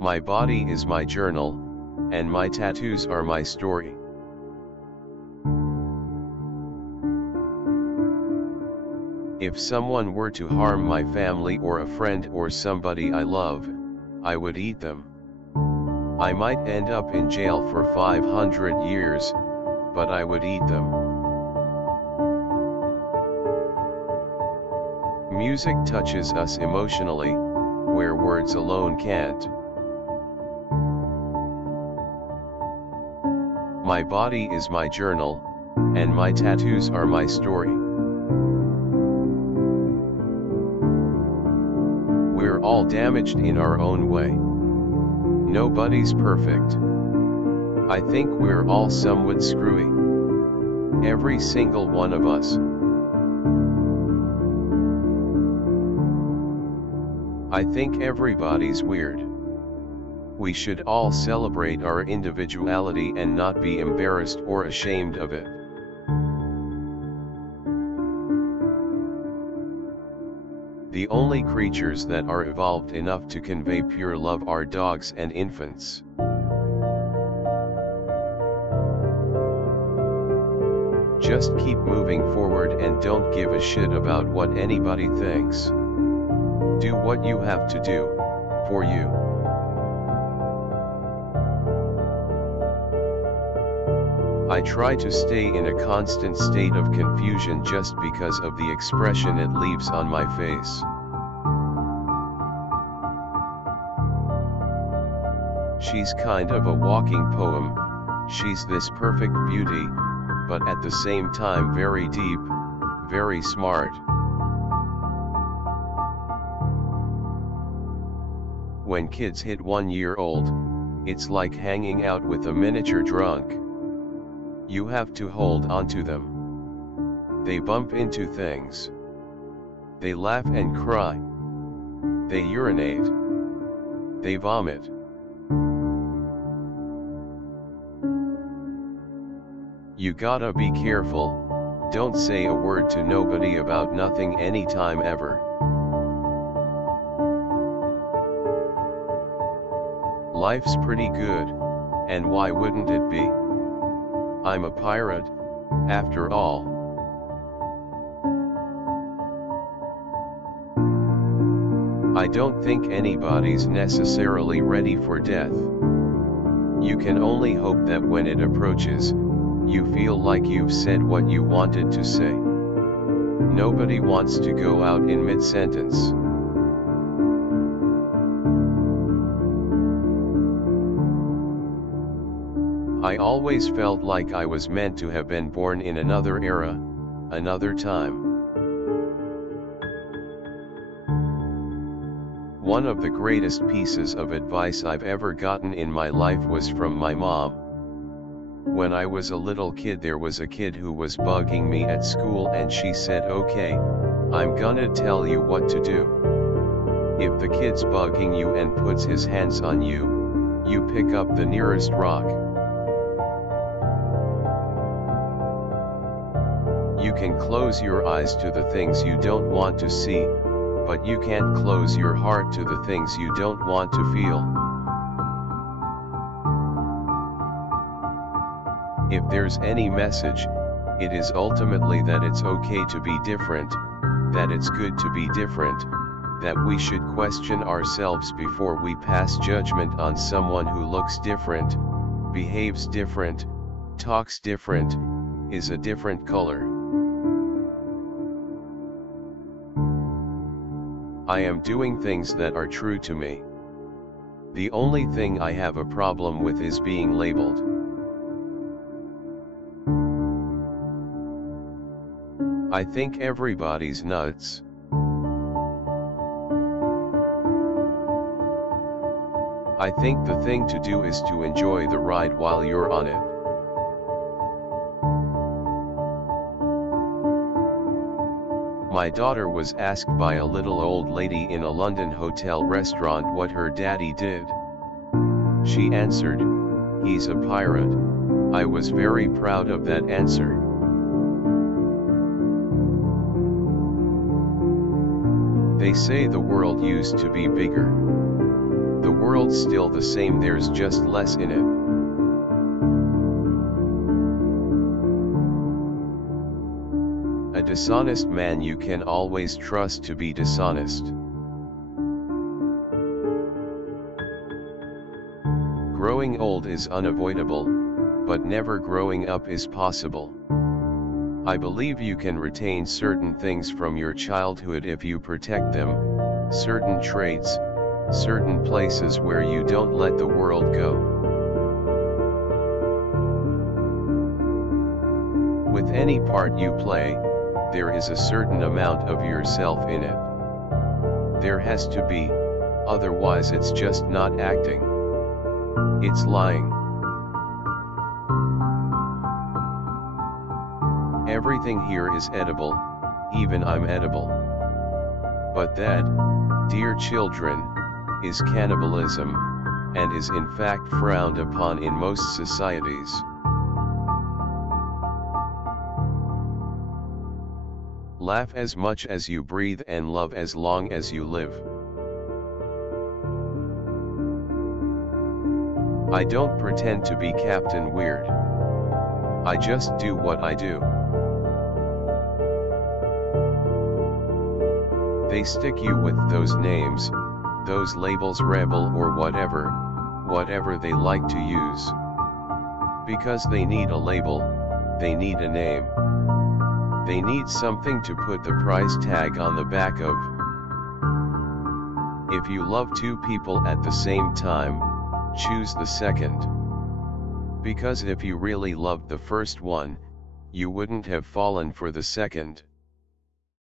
My body is my journal, and my tattoos are my story. If someone were to harm my family or a friend or somebody I love, I would eat them. I might end up in jail for 500 years, but I would eat them. Music touches us emotionally, where words alone can't. My body is my journal, and my tattoos are my story. We're all damaged in our own way. Nobody's perfect. I think we're all somewhat screwy. Every single one of us. I think everybody's weird. We should all celebrate our individuality and not be embarrassed or ashamed of it. The only creatures that are evolved enough to convey pure love are dogs and infants. Just keep moving forward and don't give a shit about what anybody thinks. Do what you have to do, for you. I try to stay in a constant state of confusion just because of the expression it leaves on my face. She's kind of a walking poem. She's this perfect beauty, but at the same time very deep, very smart. When kids hit 1 year old, it's like hanging out with a miniature drunk. You have to hold on to them. They bump into things. They laugh and cry. They urinate. They vomit. You gotta be careful, don't say a word to nobody about nothing anytime ever. Life's pretty good, and why wouldn't it be? I'm a pirate, after all. I don't think anybody's necessarily ready for death. You can only hope that when it approaches, you feel like you've said what you wanted to say. Nobody wants to go out in mid-sentence. I always felt like I was meant to have been born in another era, another time. One of the greatest pieces of advice I've ever gotten in my life was from my mom. When I was a little kid, there was a kid who was bugging me at school, and she said, "Okay, I'm gonna tell you what to do. If the kid's bugging you and puts his hands on you, you pick up the nearest rock. You can close your eyes to the things you don't want to see, but you can't close your heart to the things you don't want to feel." If there's any message, it is ultimately that it's okay to be different, that it's good to be different, that we should question ourselves before we pass judgment on someone who looks different, behaves different, talks different, is a different color. I am doing things that are true to me. The only thing I have a problem with is being labeled. I think everybody's nuts. I think the thing to do is to enjoy the ride while you're on it. My daughter was asked by a little old lady in a London hotel restaurant what her daddy did. She answered, "He's a pirate." I was very proud of that answer. They say the world used to be bigger. The world's still the same, there's just less in it. A dishonest man you can always trust to be dishonest. Growing old is unavoidable, but never growing up is possible. I believe you can retain certain things from your childhood if you protect them, certain traits, certain places where you don't let the world go. With any part you play, there is a certain amount of yourself in it. There has to be, otherwise it's just not acting. It's lying. Everything here is edible, even I'm edible. But that, dear children, is cannibalism, and is in fact frowned upon in most societies. Laugh as much as you breathe and love as long as you live. I don't pretend to be Captain Weird. I just do what I do. They stick you with those names, those labels, rebel or whatever they like to use. Because they need a label, they need a name. They need something to put the price tag on the back of. If you love two people at the same time, choose the second. Because if you really loved the first one, you wouldn't have fallen for the second.